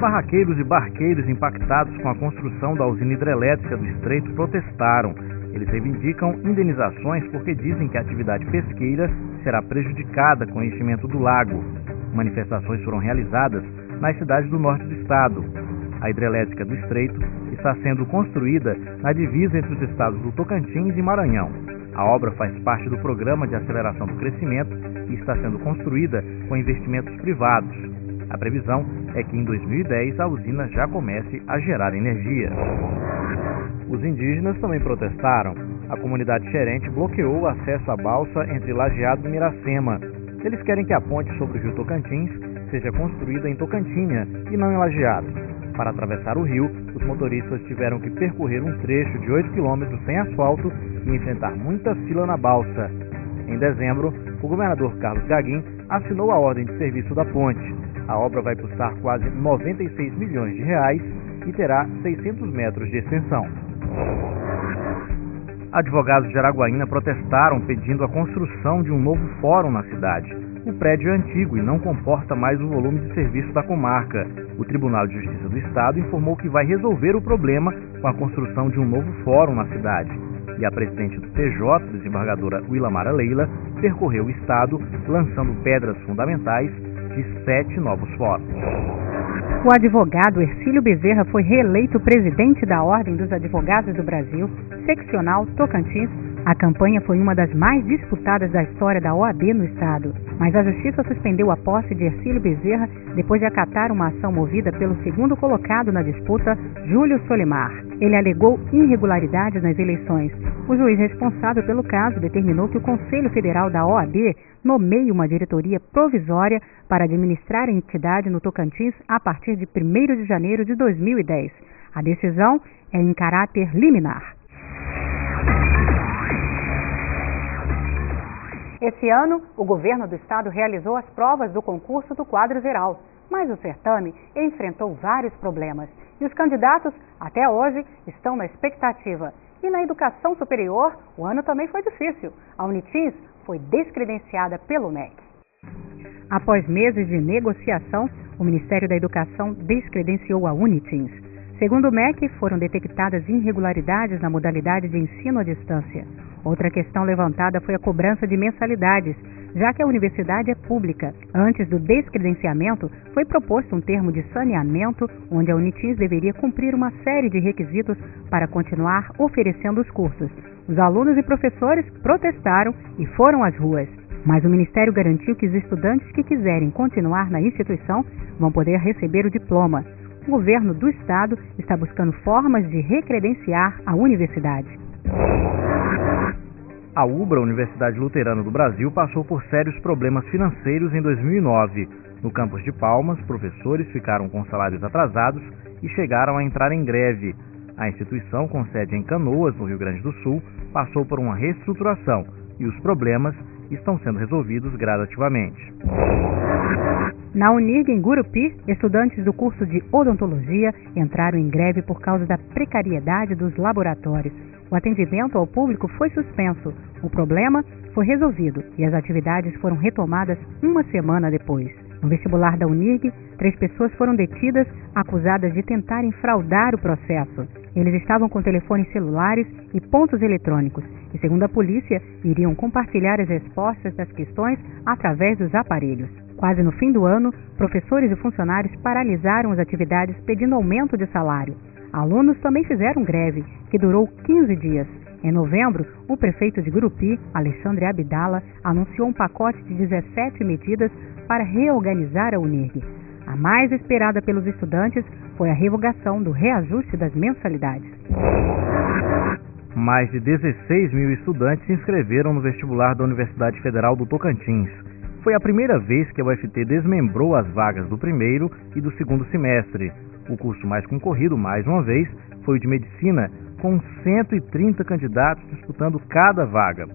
Barraqueiros e barqueiros impactados com a construção da usina hidrelétrica do Estreito protestaram. Eles reivindicam indenizações porque dizem que a atividade pesqueira será prejudicada com o enchimento do lago. Manifestações foram realizadas nas cidades do norte do estado. A hidrelétrica do Estreito está sendo construída na divisa entre os estados do Tocantins e Maranhão. A obra faz parte do Programa de Aceleração do Crescimento e está sendo construída com investimentos privados. A previsão é que em 2010 a usina já comece a gerar energia. Os indígenas também protestaram. A comunidade xerente bloqueou o acesso à balsa entre Lajeado e Miracema. Eles querem que a ponte sobre o rio Tocantins seja construída em Tocantinha e não em Lajeado. Para atravessar o rio, os motoristas tiveram que percorrer um trecho de 8 quilômetros sem asfalto e enfrentar muita fila na balsa. Em dezembro, o governador Carlos Gaguin assinou a ordem de serviço da ponte. A obra vai custar quase 96 milhões de reais e terá 600 metros de extensão. Advogados de Araguaína protestaram pedindo a construção de um novo fórum na cidade. O prédio é antigo e não comporta mais o volume de serviço da comarca. O Tribunal de Justiça do Estado informou que vai resolver o problema com a construção de um novo fórum na cidade. E a presidente do TJ, desembargadora Wilamara Leila, percorreu o estado lançando pedras fundamentais de 7 novos fóruns. O advogado Hercílio Bezerra foi reeleito presidente da Ordem dos Advogados do Brasil, seccional Tocantins. A campanha foi uma das mais disputadas da história da OAB no estado, mas a Justiça suspendeu a posse de Hercílio Bezerra depois de acatar uma ação movida pelo segundo colocado na disputa, Júlio Solimar. Ele alegou irregularidades nas eleições. O juiz responsável pelo caso determinou que o Conselho Federal da OAB nomeie uma diretoria provisória para administrar a entidade no Tocantins a partir de 1º de janeiro de 2010. A decisão é em caráter liminar. Esse ano, o governo do estado realizou as provas do concurso do quadro geral, mas o certame enfrentou vários problemas e os candidatos, até hoje, estão na expectativa. E na educação superior, o ano também foi difícil. A Unitins foi descredenciada pelo MEC. Após meses de negociação, o Ministério da Educação descredenciou a Unitins. Segundo o MEC, foram detectadas irregularidades na modalidade de ensino à distância. Outra questão levantada foi a cobrança de mensalidades, já que a universidade é pública. Antes do descredenciamento, foi proposto um termo de saneamento, onde a Unitins deveria cumprir uma série de requisitos para continuar oferecendo os cursos. Os alunos e professores protestaram e foram às ruas. Mas o Ministério garantiu que os estudantes que quiserem continuar na instituição vão poder receber o diploma. O governo do estado está buscando formas de recredenciar a universidade. A UBRA, Universidade Luterana do Brasil, passou por sérios problemas financeiros em 2009. No campus de Palmas, professores ficaram com salários atrasados e chegaram a entrar em greve. A instituição, com sede em Canoas, no Rio Grande do Sul, passou por uma reestruturação e os problemas estão sendo resolvidos gradativamente. Na Unirg, em Gurupi, estudantes do curso de odontologia entraram em greve por causa da precariedade dos laboratórios. O atendimento ao público foi suspenso. O problema foi resolvido e as atividades foram retomadas uma semana depois. No vestibular da Unirg, 3 pessoas foram detidas, acusadas de tentarem fraudar o processo. Eles estavam com telefones celulares e pontos eletrônicos e, segundo a polícia, iriam compartilhar as respostas das questões através dos aparelhos. Quase no fim do ano, professores e funcionários paralisaram as atividades pedindo aumento de salário. Alunos também fizeram greve, que durou 15 dias. Em novembro, o prefeito de Gurupi, Alexandre Abdala, anunciou um pacote de 17 medidas para reorganizar a Unirg. A mais esperada pelos estudantes foi a revogação do reajuste das mensalidades. Mais de 16 mil estudantes se inscreveram no vestibular da Universidade Federal do Tocantins. Foi a primeira vez que a UFT desmembrou as vagas do primeiro e do segundo semestre. O curso mais concorrido, mais uma vez, foi o de Medicina, com 130 candidatos disputando cada vaga.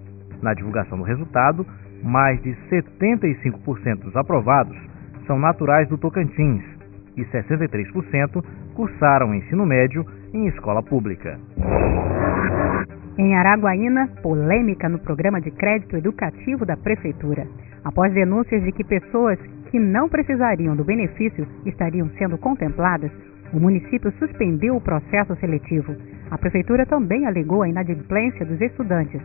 Na divulgação do resultado, mais de 75% dos aprovados são naturais do Tocantins e 63% cursaram ensino médio em escola pública. Em Araguaína, polêmica no programa de crédito educativo da Prefeitura. Após denúncias de que pessoas que não precisariam do benefício estariam sendo contempladas, o município suspendeu o processo seletivo. A prefeitura também alegou a inadimplência dos estudantes.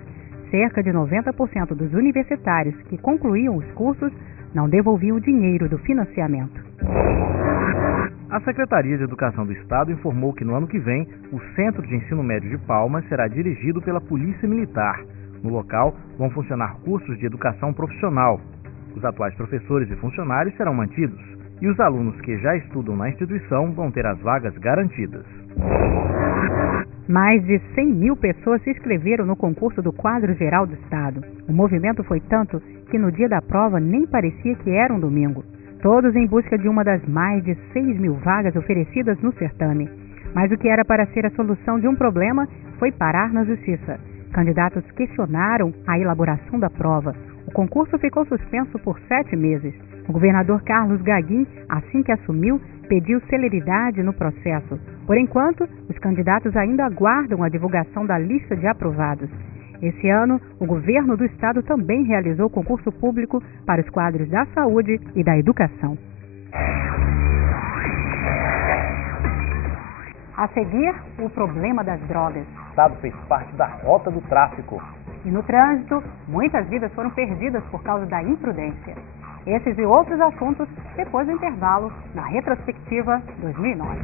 Cerca de 90% dos universitários que concluíam os cursos não devolviam o dinheiro do financiamento. A Secretaria de Educação do Estado informou que no ano que vem, o Centro de Ensino Médio de Palmas será dirigido pela Polícia Militar. No local, vão funcionar cursos de educação profissional. Os atuais professores e funcionários serão mantidos, e os alunos que já estudam na instituição vão ter as vagas garantidas. Mais de 100 mil pessoas se inscreveram no concurso do Quadro Geral do Estado. O movimento foi tanto que no dia da prova nem parecia que era um domingo. Todos em busca de uma das mais de 6 mil vagas oferecidas no certame. Mas o que era para ser a solução de um problema foi parar na justiça. Candidatos questionaram a elaboração da prova. O concurso ficou suspenso por 7 meses. O governador Carlos Gaguin, assim que assumiu, pediu celeridade no processo. Por enquanto, os candidatos ainda aguardam a divulgação da lista de aprovados. Esse ano, o governo do estado também realizou concurso público para os quadros da saúde e da educação. A seguir, o problema das drogas. O estado fez parte da rota do tráfico. E no trânsito, muitas vidas foram perdidas por causa da imprudência. Esses e outros assuntos depois do intervalo na Retrospectiva 2009.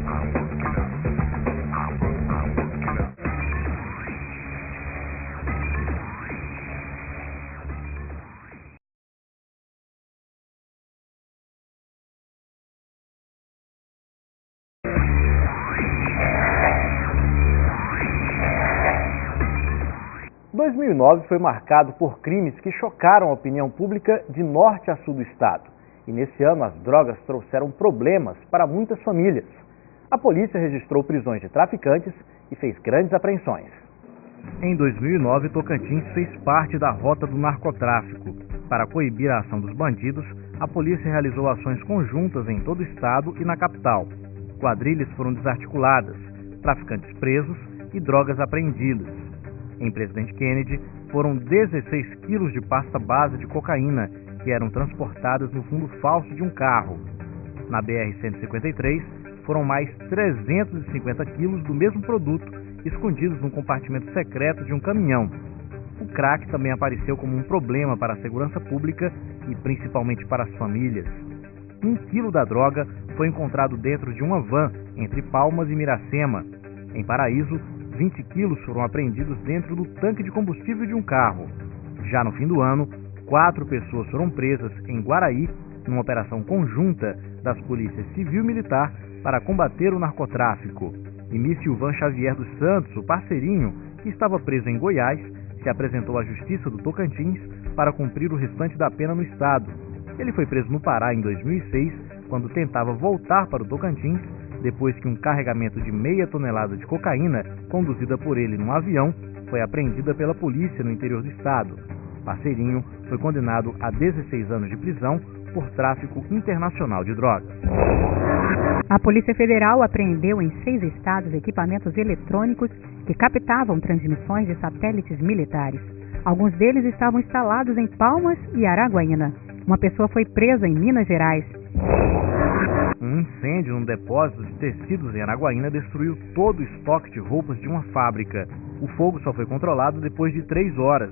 Em 2009 foi marcado por crimes que chocaram a opinião pública de norte a sul do estado. E nesse ano as drogas trouxeram problemas para muitas famílias. A polícia registrou prisões de traficantes e fez grandes apreensões. Em 2009, Tocantins fez parte da rota do narcotráfico. Para coibir a ação dos bandidos, a polícia realizou ações conjuntas em todo o estado e na capital. Quadrilhas foram desarticuladas, traficantes presos e drogas apreendidas. Em Presidente Kennedy, foram 16 quilos de pasta base de cocaína que eram transportadas no fundo falso de um carro. Na BR-153, foram mais 350 quilos do mesmo produto escondidos num compartimento secreto de um caminhão. O crack também apareceu como um problema para a segurança pública e principalmente para as famílias. 1 quilo da droga foi encontrado dentro de uma van entre Palmas e Miracema. Em Paraíso, 20 quilos foram apreendidos dentro do tanque de combustível de um carro. Já no fim do ano, 4 pessoas foram presas em Guaraí, numa operação conjunta das polícias civil e militar para combater o narcotráfico. E Silvan Xavier dos Santos, o parceirinho, que estava preso em Goiás, se apresentou à Justiça do Tocantins para cumprir o restante da pena no estado. Ele foi preso no Pará em 2006, quando tentava voltar para o Tocantins, depois que um carregamento de meia tonelada de cocaína, conduzida por ele num avião, foi apreendida pela polícia no interior do estado. Parceirinho foi condenado a 16 anos de prisão por tráfico internacional de drogas. A Polícia Federal apreendeu em 6 estados equipamentos eletrônicos que captavam transmissões de satélites militares. Alguns deles estavam instalados em Palmas e Araguaína. Uma pessoa foi presa em Minas Gerais. Um incêndio num depósito de tecidos em Araguaína destruiu todo o estoque de roupas de uma fábrica. O fogo só foi controlado depois de 3 horas.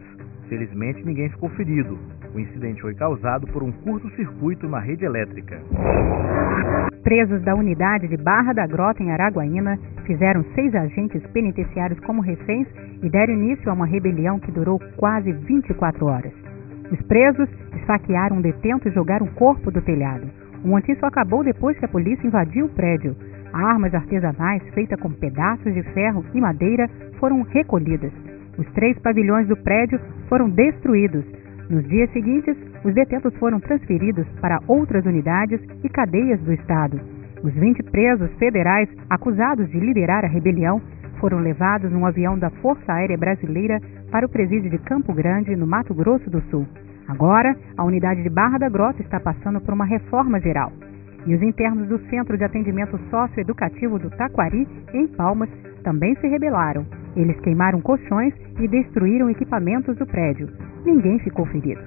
Felizmente, ninguém ficou ferido. O incidente foi causado por um curto-circuito na rede elétrica. Presos da unidade de Barra da Grota, em Araguaína, fizeram 6 agentes penitenciários como reféns e deram início a uma rebelião que durou quase 24 horas. Os presos esfaquearam um detento e jogaram o corpo do telhado. O motim só acabou depois que a polícia invadiu o prédio. Armas artesanais feitas com pedaços de ferro e madeira foram recolhidas. Os 3 pavilhões do prédio foram destruídos. Nos dias seguintes, os detentos foram transferidos para outras unidades e cadeias do estado. Os 20 presos federais acusados de liderar a rebelião foram levados num avião da Força Aérea Brasileira para o presídio de Campo Grande, no Mato Grosso do Sul. Agora, a unidade de Barra da Grota está passando por uma reforma geral. E os internos do Centro de Atendimento Socioeducativo do Taquari, em Palmas, também se rebelaram. Eles queimaram colchões e destruíram equipamentos do prédio. Ninguém ficou ferido.